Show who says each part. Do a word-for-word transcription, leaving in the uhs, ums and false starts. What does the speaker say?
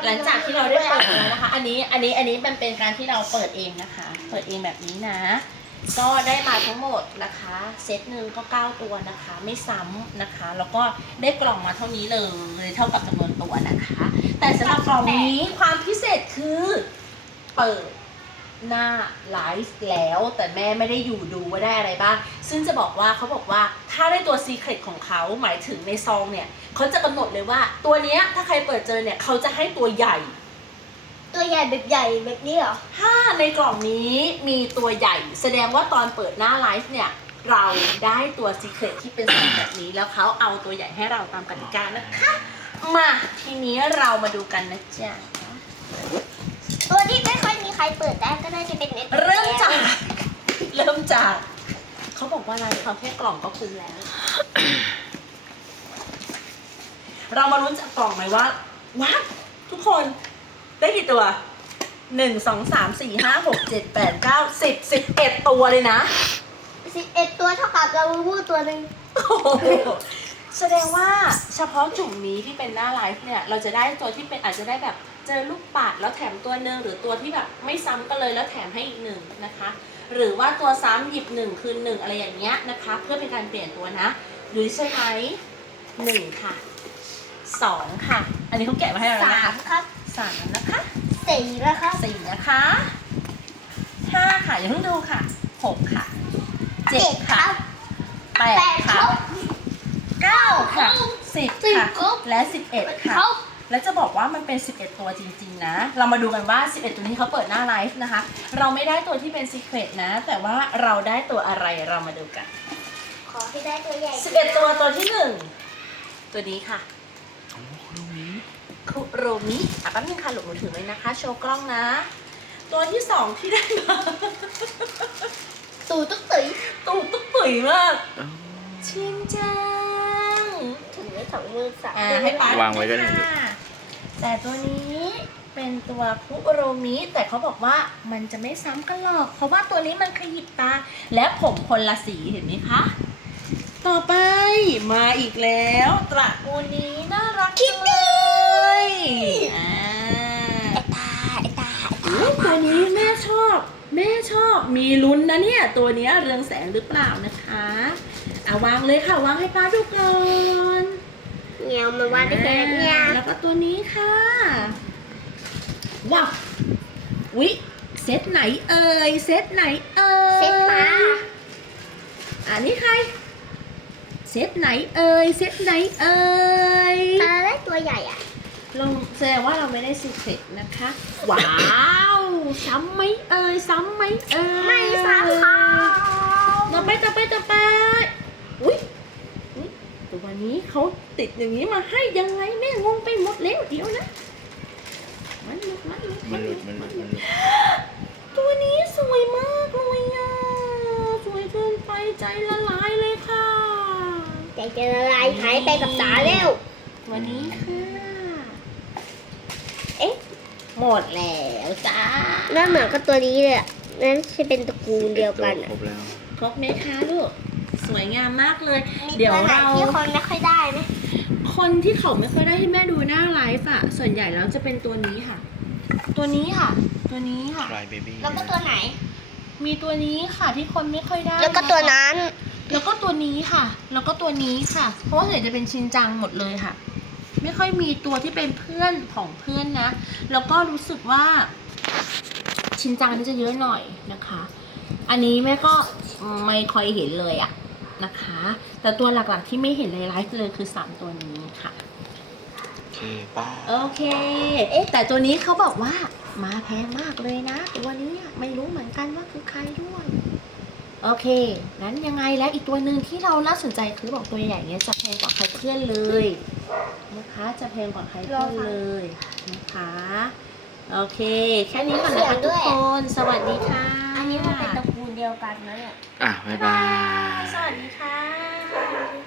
Speaker 1: หลังจากที่เราได้เปิดแล้วนะคะอันนี้อันนี้อันนี้มันเป็นการที่เราเปิดเองนะคะเปิดเองแบบนี้นะก็ได้มาทั้งหมดนะคะเซตหนึ่งก็เก้าตัวนะคะไม่ซ้ำนะคะแล้วก็ได้กล่องมาเท่านี้เลยเท่ากับจำนวนตัวนะคะแต่สำหรับกล่องนี้ความพิเศษคือเปิดหน้าไลฟ์แล้วแต่แม่ไม่ได้อยู่ดูว่าได้อะไรบ้างซึ่งจะบอกว่าเขาบอกว่าถ้าได้ตัวซีเคร็ตของเขาหมายถึงในซองเนี่ยเขาจะกำหนดเลยว่าตัวเนี้ยถ้าใครเปิดเจอเนี่ยเขาจะให้ตัวใหญ่
Speaker 2: ตัวใหญ่แบบใหญ่แบบนี้เหรอ
Speaker 1: ถ้าในกล่องนี้มีตัวใหญ่แสดงว่าตอนเปิดหน้าไลฟ์เนี่ยเราได้ตัวซีเคร็ตที่เป็นซองแบบนี้แล้วเขาเอาตัวใหญ่ให้เราตามกติกานะคะมาทีนี้เรามาดูกันนะจ๊ะ
Speaker 2: ตัวที่ไม่ค่อยมีใครเปิดได้ก็น่าจะเป็นเน็ต
Speaker 1: เริ่มจากเริ่มจากเขาบอกว่าอะไรเขาแค่กล่องก็คุ้มแล้ว เรามาลุ้นจากกล่องไหมว่าว้าวทุกคนได้กี่ตัวหนึ่งสองสามสี่ห้าหกเจ็ดแปดเก้าสิบสิบเอ็ดตัวเลยนะ
Speaker 2: สิบเอ็ดตัวเท่ากับเราวูตัวหนึ่ง
Speaker 1: แสดงว่าเฉพาะจุ่มนี้ที่เป็นหน้าไลฟ์เนี่ยเราจะได้ตัวที่เป็นอาจจะได้แบบเจอลูกปัดแล้วแถมตัวหนึ่งหรือตัวที่แบบไม่ซ้ำกันเลยแล้วแถมให้อีกหนึ่งนะคะหรือว่าตัวซ้ำหยิบหนึ่งคืนหนึ่งอะไรอย่างเงี้ยนะคะเพื่อเป็นการเปลี่ยนตัวนะหรือใช่ไหมหนึ่งค่ะสองค่ะอันนี้เขาแกะมาให้เราแล้วนะคะ
Speaker 2: สามครับ
Speaker 1: สามนะคะ
Speaker 2: สี่นะคะ
Speaker 1: สี่นะคะห้าค่ะอย่าเพิ่งดูค่ะหกค่ะเจ็ดค่ะแปดค่ะเก้าค่ะสิบค่ะและสิบเอ็ดค่ะแล้วจะบอกว่ามันเป็นสิบเอ็ดตัวจริงๆนะเรามาดูกันว่าสิบเอ็ดตัวนี้เขาเปิดหน้าไลฟ์นะคะเราไม่ได้ตัวที่เป็นซีเคร็ตนะแต่ว่าเราได้ตัวอะไรเรามาดูกัน
Speaker 2: ขอให้ได้ตัวใหญ่
Speaker 1: สิบเอ็ดตัวตัวที่หนึ่งตัวนี้ค่ะคุโรมิอ่ะแป๊บนึงค่ะหลบมือถือเลยนะคะโชว์กล้องนะตัวที่สองที่ได้มา
Speaker 2: ตูตุ๊กตุ๋ย
Speaker 1: ตูตุ๊กตุ๋ยมากชินจัง
Speaker 2: ถึงได้สองมือสาม
Speaker 1: ให้ป้
Speaker 3: าวางไว้ก็ได้
Speaker 1: แต่ตัวนี้เป็นตัวคุโรมิแต่เขาบอกว่ามันจะไม่ซ้ำกันหรอกเพราะว่าตัวนี้มันขยิบตาและผมคนละสีเห็นไหมคะต่อไปมาอีกแล้วตระกูลนี้น่ารัก
Speaker 2: คิด
Speaker 1: เลย
Speaker 2: อ่าไอตาไอตา
Speaker 1: ตัวนี้แม่ชอบแม่ชอบมีลุ้นนะเนี่ยตัวนี้เรืองแสงหรือเปล่านะคะอ่ะวางเลยค่ะวางให้ป้าดูก่อน
Speaker 2: เงี้ยวมันวาดได้แค่เนี้ย
Speaker 1: แล้วก็ตัวนี้ค่ะว้าววิเซตไหนเอ่ยเซตไหนเอ่ย
Speaker 2: เซตป้า
Speaker 1: อันนี้ใครเซตไหนเอ่ยเซตไหนเอ่ย
Speaker 2: ตาได้ตัวใหญ่อะ
Speaker 1: ลงแสดงว่าเราไม่ได้ซีเคร็ตนะคะว้าวซ้ำไหมเอ่ยซ้ำไหมเอ่ย
Speaker 2: ไม่ซ้ำค่ะ
Speaker 1: ต่อไปต่อไปต่อไปอุ้ยตัวนี้เขาติดอย่างนี้มาให้ยังไงแม่งงไปหมดแล้วเดี๋ยวนะมันหลุดมันหลุด
Speaker 3: มันหลุดมันหลุดมันหลุด
Speaker 1: ตัวนี้สวยมากเลยอ่ะสวยเกินไปใจละลายเลยค่ะ
Speaker 2: ใจจะละลายหายไปกับตาแล้ว
Speaker 1: วันนี้ค่ะเอ๊ะหมดแล้วจ้า
Speaker 2: น่าเหมือนกับตัวนี้เลยอ่ะนั่นจะเป็นตระกูลเดียวกัน
Speaker 3: ครบแล้ว
Speaker 1: ครบไหมคะลูกสวยงามมากเลย
Speaker 2: เดี๋ยวเราที่คนไม่ค่อยได้ไหม
Speaker 1: คนที่เขาไม่ค่อยได้ให้แม่ดูหน้าไลฟ์อ่ะส่วนใหญ่แล้วจะเป็นตัวนี้ค่ะตัวนี้ค่ะตัวนี้ค่ะ
Speaker 2: แล้วก็ตัวไหน
Speaker 1: มีตัวนี้ค่ะที่คนไม่ค่อยได้
Speaker 2: แล้วก็ตัวนั้น
Speaker 1: แล้วก็ตัวนี้ค่ะแล้วก็ตัวนี้ค่ะเพราะว่าส่วนใหญ่จะเป็นชินจังหมดเลยค่ะไม่ค่อยมีตัวที่เป็นเพื่อนของเพื่อนนะแล้วก็รู้สึกว่าชินจังนี่จะเยอะหน่อยนะคะอันนี้แม่ก็ไม่ค่อยเห็นเลยอะนะคะแต่ตัวหลักๆที่ไม่เห็นในไลฟ์เลยคือสามตัวนี้ค่ะ
Speaker 3: โอเคป้า
Speaker 1: โอเคเอ๊ะแต่ตัวนี้เขาบอกว่ามาแพงมากเลยนะตัวนี้ไม่รู้เหมือนกันว่าคือใครด้วยโอเคนั้นยังไงแล้วอีกตัวหนึ่งที่เราน่าสนใจคือบอกตัวใหญ่เนี้ยจะแพงกว่าใครเพื่อนเลยนะคะจะแพงกว่าใครเพื่อนเลยนะคะโอเคแค่นี้ก่อนนะคะทุกคนสวัสดีค่ะ
Speaker 2: อันนี้มันเป็นตระกูลเดียวกันนะเนี่ย
Speaker 3: อ่ะบ๊ายบาย
Speaker 1: สวัสดีค่ะ